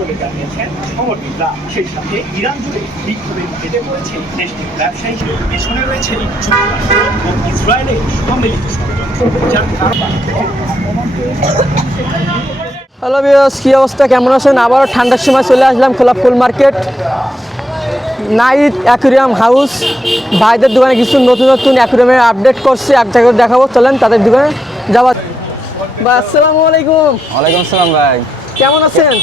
বলে জানিয়েছেন সংগঠনরা। সেই সাথে ইরান জুড়ে বিক্ষোভে ফেটে পড়েছে দেশটির ব্যবসায়ীদের পেছনে রয়েছে যুক্তরাষ্ট্র ও ইসরায়েলের সম্মিলিত ষড়যন্ত্র, যার কারণ হ্যালো ভিউয়ার্স, কী অবস্থা, কেমন আছেন? আবারও ঠান্ডার সময় চলে আসলাম খোলা ফুল মার্কেট নাইট অ্যাকুরিয়াম হাউস। ভাইদের দোকানে কিছু নতুন নতুন অ্যাকুরিয়ামের আপডেট করছে, আপনাকে দেখাবো। চলেন তাদের দোকানে যাওয়া। ভাই আসসালামু আলাইকুম। ওয়ালাইকুম আসসালাম ভাই। কেমন আছেন?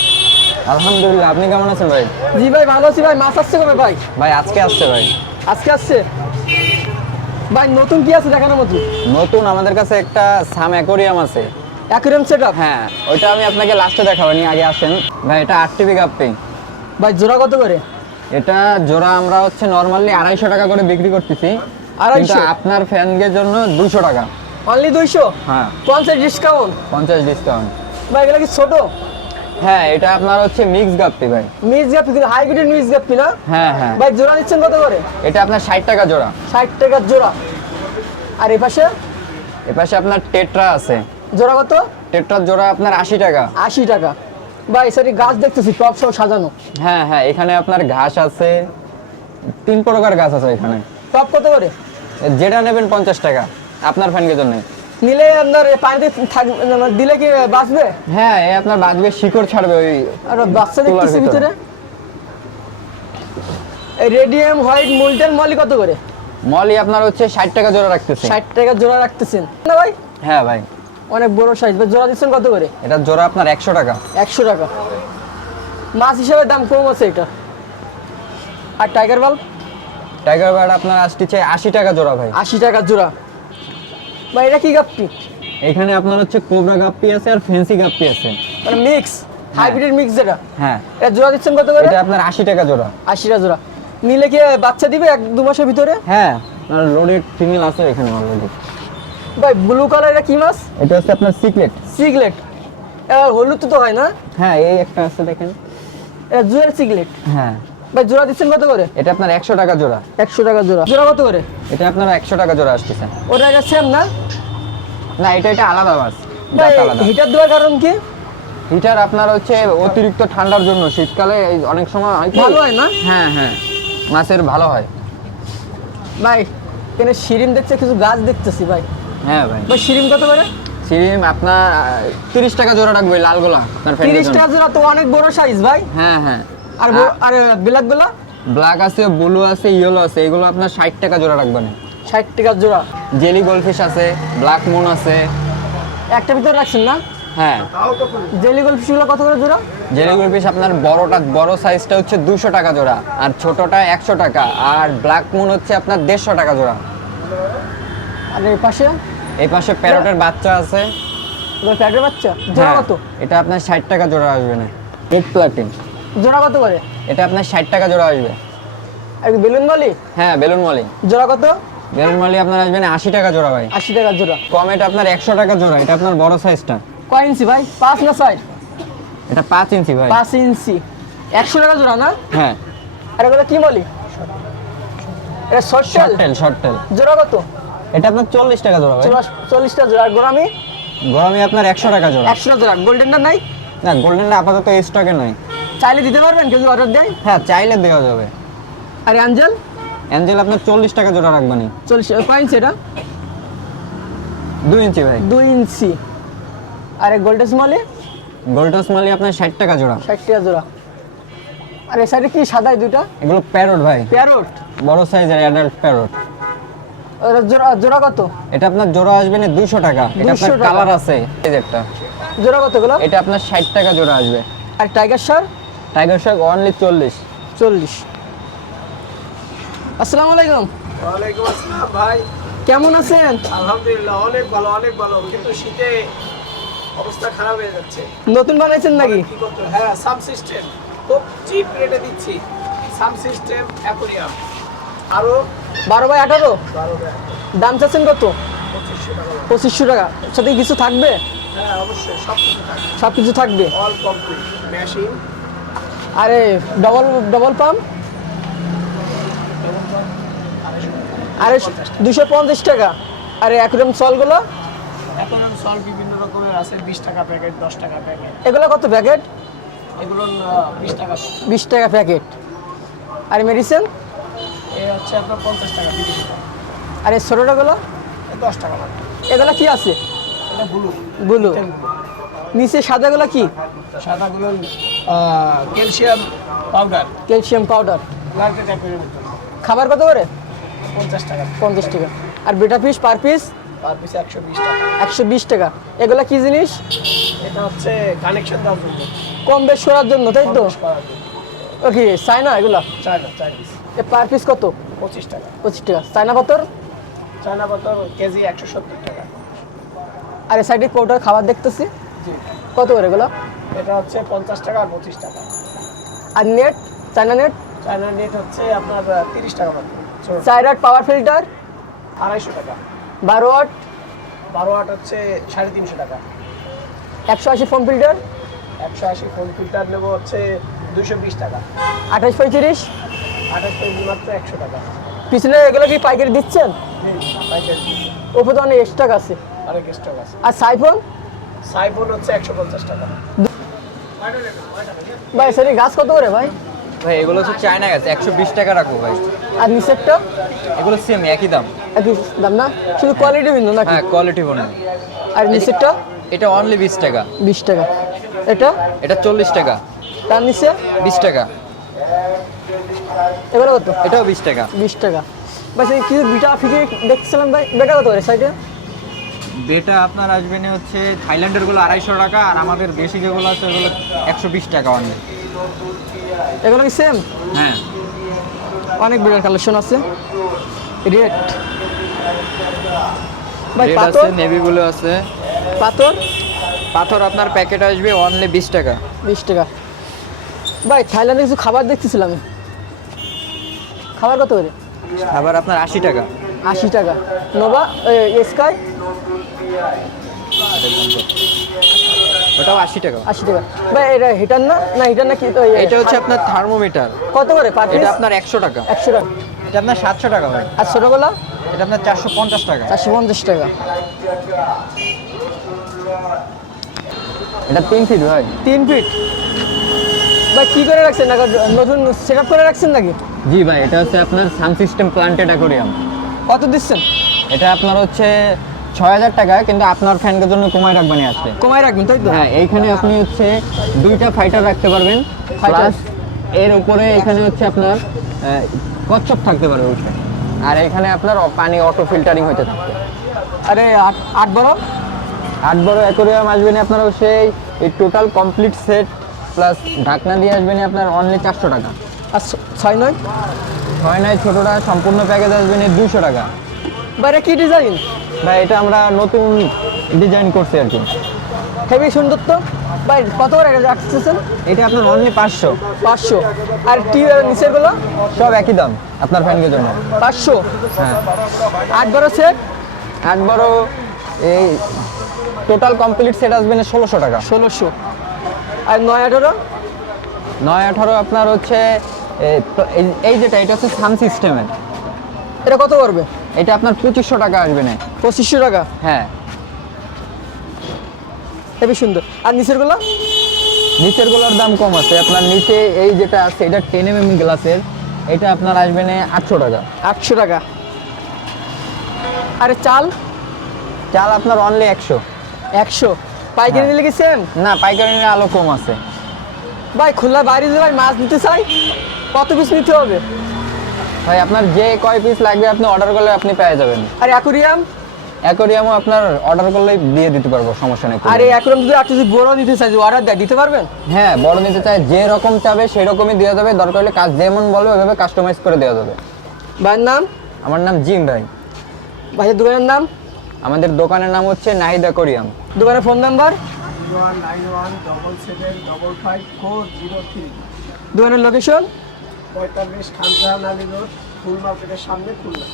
আলহামদুলিল্লাহ, আপনি কেমন আছেন ভাই? জি ভাই, ভালো আছি ভাই। মাছ আসছে কবে ভাই? ভাই আজকে আসছে ভাই। আজকে আসছে ভাই। নতুন কি আছে দেখানোর মতো? নতুন আমাদের কাছে একটা সাম অ্যাকোরিয়াম আছে। Aquarium set up? হ্যাঁ, ওইটা আমি আপনাকে লাস্টে দেখাবো, নি আগে আসেন ভাই। এটা 8 টিভি গাপ্পি ভাই। জোড়া কত করে? এটা জোড়া আমরা হচ্ছে নরমালি 250 টাকা করে বিক্রি করতেছি, 250? কিন্তু আপনার ফ্যানদের জন্য 200 টাকা। অনলি 200? হ্যাঁ, 50 ডিসকাউন্ট? 50 ডিসকাউন্ট। ভাই এগুলো কি ছোট? হ্যাঁ, এটা আপনার হচ্ছে মিক্স গাপ্পি ভাই। মিক্স গাপ্পি, কিন্তু হাইব্রিড মিক্স গাপ্পি না? হ্যাঁ হ্যাঁ। ভাই জোড়া দিচ্ছেন কত করে? এটা আপনার 60 টাকা জোড়া। 60 টাকা জোড়া। আর এই পাশে? এপাশে আপনার টেট্রা আছে। জোড়া কত? টেট্রার জোড়া আপনার 80 টাকা। 80 টাকা। ভাই সারি গাছ দেখতেছি টপ সহ সাজানো। হ্যাঁ হ্যাঁ, এখানে আপনার ঘাস আছে, 3 প্রকার গাছ আছে এখানে। টপ কত করে? যেটা নেবেন 50 টাকা আপনার ফ্যানকে জন্য। নিলে আপনার পানিতে দিলে কি বাঁচবে? হ্যাঁ, এই আপনার বাঁচবে, শিকড় ছাড়বে ওই। আর বাচ্চা দেখতেছি ভিতরে। ভিতরে। এই রেডিয়াম হোয়াইট মুলটেন মলি কত করে? মলি আপনার হচ্ছে 60 টাকা জোড়া রাখতেছে। 60 টাকা জোড়া রাখতেছেন না ভাই? হ্যাঁ ভাই। অনেক বড় সাইজ। ভাই জোড়া দিচ্ছেন কত করে? এটা জোড়া আপনার 100 টাকা। 100 টাকা। মাছ হিসাবে দাম কম আছে এটা। আর টাইগার বাল্ব? টাইগার বার্ড আপনার আসছে 80 টাকা জোড়া ভাই। 80 টাকা জোড়া। ভাই এটা কি গাপ্পি? এখানে আপনার হচ্ছে কোবরা গাপ্পি আছে আর ফ্যান্সি গাপ্পি আছে, মানে মিক্স, হাইব্রিড মিক্স যেটা। হ্যাঁ। এটা জোড়া দিচ্ছেন কত করে? এটা আপনার 80 টাকা জোড়া। 80 টাকা জোড়া। নিলে কি বাচ্চা দিবে 1-2 মাসের ভিতরে? হ্যাঁ, আর রোডের ফিমেল আছে এখানে অলরেডি। ভাই ব্লু কালার এটা কি মাছ? এটা হচ্ছে আপনার সিক্রেট। সিগলেট। হলুদ তো হয় না? হ্যাঁ, এই একটা আছে দেখেন। এটা জুয়েল সিগলেট। হ্যাঁ। ভাই জোড়া দিচ্ছেন কত করে? এটা আপনার 100 টাকা জোড়া। 100 টাকা জোড়া। জোড়া কত করে? এটা আপনার 100 টাকা জোড়া আসতেছে। ওটা এটা সেম না? না, এটা আলাদা মাছ। ভাই এটা আলাদা। হিটার দেওয়ার কারণ কি? হিটার আপনার হচ্ছে অতিরিক্ত ঠান্ডার জন্য, শীতকালে অনেক সময় হয় কি? ভালো হয় না? হ্যাঁ হ্যাঁ, মাছের ভালো হয়। ভাই এখানে শিরিম দেখছে, কিছু গাছ দেখতেছি ভাই। হ্যাঁ ভাই। ভাই শিরিম কত করে? সিম আপনার 30 টাকা জোড়া রাখবে, লালগোলা আপনার ফ্যানের 30 জন্য। টাকা জোড়া তো অনেক বড় সাইজ ভাই। হ্যাঁ হ্যাঁ। আর আর ব্ল্যাক গুলা? ব্ল্যাক আছে, ব্লু আছে, ইয়েলো আছে, এগুলো আপনার 60 টাকা জোড়া রাখবেন। 60 টাকা জোড়া। জেলি গোল্ডফিশ আছে, ব্ল্যাক মুন আছে। একটা ভিতরে রাখছেন না? হ্যাঁ। জেলি গোল্ডফিশ গুলো কত করে জোড়া? জেলি গোল্ডফিশ আপনার বড় সাইজটা হচ্ছে 200 টাকা জোড়া, আর ছোটটা 100 টাকা, আর ব্ল্যাক মুন হচ্ছে আপনার 150 টাকা জোড়া। আর এই পাশে? এই পাশে প্যারটের বাচ্চা আছে। এবার প্যাটের বাচ্চা জোড়া হ্যাঁ, কত? এটা আপনার 60 টাকা জোড়া আসবে না। রেড প্লাটিন জোড়া কত করে? এটা আপনার 60 টাকা জোড়া আসবে। আর বেলুন মলি? হ্যাঁ, বেলুন মলি। জোড়া কত? বেলুন মলি আপনার আসবে না 80 টাকা জোড়া ভাই। 80 টাকা জোড়া। কম এটা আপনার 100 টাকা জোড়া। এটা আপনার বড় সাইজটা। কয় ইঞ্চি ভাই? 5 না 6? এটা 5 ইঞ্চি ভাই। 5 ইঞ্চি। 100 টাকা জোড়া না? হ্যাঁ। আর এগুলো কি মলি? এটা শর্ট শর্ট টেল। জোড়া কত? এটা আপনার 40 টাকা জোড়া ভাই। 40 টাকা জোড়া। আর গোলামি? গোলামি আপনার 100 টাকা জোড়া। 100 টাকা জোড়া। গোল্ডেনটা নাই? না, গোল্ডেনটা আপাতত স্টকে নাই। চাইলে দিতে পারবেন কেউ অর্ডার দেয়? হ্যাঁ, চাইলে দেওয়া যাবে। আর অ্যাঞ্জেল? অ্যাঞ্জেল আপনার 40 টাকা জোড়া রাখবেন। 40। কয় ইঞ্চি এটা? 2 ইঞ্চি ভাই। 2 ইঞ্চি। আর এই গোল্ডেস মলি? গোল্ডস মালি আপনার 60 টাকা জোড়া। 60 টাকা জোড়া। আর এই সাইডে কি সাদাই দুইটা? এগুলো প্যারট ভাই, প্যারট। বড় সাইজের অ্যাডাল্ট প্যারট। জোড়া কত? এটা আপনার জোড়া আসবে না 200 টাকা। এটা 200 আপনার টাকা। কালার আছে এই যে একটা। জোড়া কত গুলো? এটা আপনার 60 টাকা জোড়া আসবে। আর tiger shark? Tiger shark only 40। 40। আসসালামু আলাইকুম। ওয়ালাইকুম আসসালাম ভাই। কেমন আছেন? আলহামদুলিল্লাহ অনেক ভালো, কিন্তু শীতে অবস্থা খারাপ হয়ে যাচ্ছে। নতুন বানাইছেন নাকি? কি করতে হবে? হ্যাঁ, সাম সিস্টেম খুব চিপ রেটে দিচ্ছি। সাম সিস্টেম অ্যাকোরিয়াম আরো 12x18? 12 দাম চাচ্ছেন কত? 2500 টাকা। 2500 টাকা। সাথে কিছু থাকবে? হ্যাঁ, অবশ্যই সব কিছু থাকবে, সব কিছু থাকবে। All complete machine. আরে ডবল পাম্প? আরে 250 টাকা। আরে অ্যাকুরিয়াম সলগুলো? অ্যাকোরিয়াম সল বিভিন্ন রকমের আছে, 20 টাকা প্যাকেট, 10 টাকা প্যাকেট। এগুলো কত প্যাকেট? এগুলো 20 টাকা। 20 টাকা প্যাকেট। আর মেডিসিন এই হচ্ছে আপনার 50 টাকা বিদেশি টাকা। আর এই ছোটোটাগুলো 10 টাকা মাত্র। এগুলো কি আছে? এটা ব্লু। ব্লু। নিচে সাদাগুলো কি? সাদাগুলো ক্যালসিয়াম পাউডার। Calcium powder. লালটা টাইপের মতো। খাবার কত করে? 50 টাকা। 50 টাকা। আর বেটা পিস পার পিস পার পিসে 120 টাকা। 120 টাকা। এগুলো কি জিনিস? এটা হচ্ছে কানেকশন দেওয়ার জন্য। কম বেশ করার জন্য, তাই তো? কম করার জন্য। ওকে, চায়না এগুলো? China Chinese. এ পার পিস কত? 25 টাকা। 25 টাকা। চায়না পাথর? চায়না পাথর কেজি 170 টাকা। আর এই সাইডে কোটার খাবার দেখতেছি, জি। কত করে এগুলো? এটা হচ্ছে 50 টাকা আর 25 টাকা। আর net, China net? China net হচ্ছে আপনার 30 টাকা মাত্র। 4 ওয়াট পাওয়ার ফিল্টার 250 টাকা। 12 ওয়াট 12 ওয়াট হচ্ছে 350 টাকা। 180 ফোম ফিল্টার 180 ফোন ফিল্টার নেবো হচ্ছে 220 টাকা। 28 35। 28 পেজি মাত্র 100 টাকা। পিছনে এগুলো কি পাইকারি দিচ্ছেন? পাইকারি। ওপরে তো অনেক এক্সট্রা আছে। আরেক স্টক আছে। আর সাইফোন? সাইফোন হচ্ছে 150 টাকা। ভাই সেটি গাছ কত করে ভাই? ভাই এগুলো হচ্ছে চায়না গাছ, 120 টাকা রাখবো ভাই। আর নিচেরটা? এগুলো সেম একই দাম। একই দাম না, শুধু কোয়ালিটি ভিন্ন নাকি? হ্যাঁ, কোয়ালিটি বলে। আর নিচেরটা? এটা অনলি 20 টাকা। 20 টাকা। এটা? এটা 40 টাকা। তার নিচে? 20 টাকা। এগুলো কত? এটাও 20 টাকা। 20 টাকা। ভাই সেই কিছু বিটা ফিকে দেখছিলাম ভাই, বেটা কত করে সাইডে? বেটা আপনার আসবে না হচ্ছে থাইল্যান্ডের গুলো 250 টাকা, আর আমাদের দেশি যেগুলো আছে ওগুলো 120 টাকা অনলি। এগুলো কি সেম? হ্যাঁ, অনেক বিটার কালেকশন আছে। রেট ভাই রেড পাথর? আছে, নেভি ব্লু আছে। পাথর? পাথর আপনার প্যাকেট আসবে অনলি 20 টাকা। 20 টাকা। ভাই থাইল্যান্ডে কিছু খাবার দেখতেছিলাম, খাবার কত করে? আবার আপনার 80 টাকা। 80 টাকা। নোভা স্কাই ওটাও 80 টাকা। 80 টাকা। ভাই এটা হিটার না? না হিটার না কি? এটা হচ্ছে আপনার থার্মোমিটার। কত করে পার পিস? এটা আপনার 100 টাকা। 100 টাকা। এটা আপনার 700 টাকা ভাই। আর ছোটোগুলা? এটা আপনার 450 টাকা। 450 টাকা। এটা 3 ফিট ভাই। 3 ফিট। ভাই কি করে রাখছেন? নতুন সেট আপ করে রাখছেন নাকি? জি ভাই, এটা হচ্ছে আপনার সান সিস্টেম প্লান্টেড অ্যাকোরিয়াম। কত দিচ্ছেন? এটা আপনার হচ্ছে 6000 টাকা, কিন্তু আপনার ফ্যানকে জন্য কমায় রাখবেন আসলে। কমায় রাখবেন তাই তো? হ্যাঁ, এইখানে আপনি হচ্ছে 2টা ফাইটার রাখতে পারবেন, Fighter? প্লাস এর উপরে এখানে হচ্ছে আপনার কচ্ছপ থাকতে পারে ওইটা। আর এখানে আপনার পানি অটো ফিল্টারিং হতে থাকবে। আরে 8 বড় 8 বড় অ্যাকোরিয়াম আসবে না আপনার হচ্ছে এই টোটাল কমপ্লিট সেট প্লাস ঢাকনা দিয়ে আসবে না আপনার অনলি 400 টাকা। আর 6 নয়? 6 নাই ছোটোটা সম্পূর্ণ প্যাকেজ আসবে না 200 টাকা। বাইরে কি ডিজাইন? ভাই এটা আমরা নতুন ডিজাইন করছি আর কি। হেভি সুন্দর তো। ভাই কত করে রাখতেছেন? এটা আপনার অনলি 500। 500। আর নিচেরগুলো? সব একই দাম আপনার ফ্যানকে জন্য। 500। হ্যাঁ, 8 বড় সেট? 8 বড় এই টোটাল কমপ্লিট সেট আসবে না 1600 টাকা। 1600। আর 9 18? 9 18 আপনার হচ্ছে এই যেটা এটা হচ্ছে সান সিস্টেমের। এটা কত পড়বে? এটা আপনার 2500 টাকা আসবে না। 2500 টাকা। হ্যাঁ, হেভি সুন্দর। আর নিচেরগুলো? নিচের গুলোর দাম কম আছে। আপনার নিচে এই যেটা আছে এটা 10 mm গ্লাসের, এটা আপনার আসবে না 800 টাকা। 800 টাকা। আরে চাল? চাল আপনার অনলি 100। 100। পাইকারি হ্যাঁ। নিলে কি সেম? না, পাইকারি নিলে আলো কম আছে। ভাই খুলনা বাইরে যদি ভাই মাছ নিতে চাই, কত পিস নিতে হবে? ভাই আপনার যে কয় পিস লাগবে আপনি অর্ডার করলে আপনি পেয়ে যাবেন। আর অ্যাকুরিয়াম? অ্যাকোরিয়ামও আপনার অর্ডার করলেই দিয়ে দিতে পারবো, সমস্যা নেই। আর এই অ্যাকুরিয়াম যদি আপনি যদি বড় নিতে চাই, অর্ডার দেয় দিতে পারবেন? হ্যাঁ, বড় নিতে চাই যে রকম চাবে সেই রকমই দেওয়া যাবে। দরকার হলে কাজ যেমন বলবে ওইভাবে কাস্টমাইজ করে দেওয়া যাবে। ভাইয়ের নাম? আমার নাম জিম ভাই। ভাইয়ের দোকানের নাম? আমাদের দোকানের নাম হচ্ছে নাহিদ অ্যাকোরিয়াম। দোকানের ফোন নাম্বার? 019177554003। দোকানের লোকেশন? 45 খানজাহান আলী রোড, ফুল মার্কেটের সামনে, খুলনা।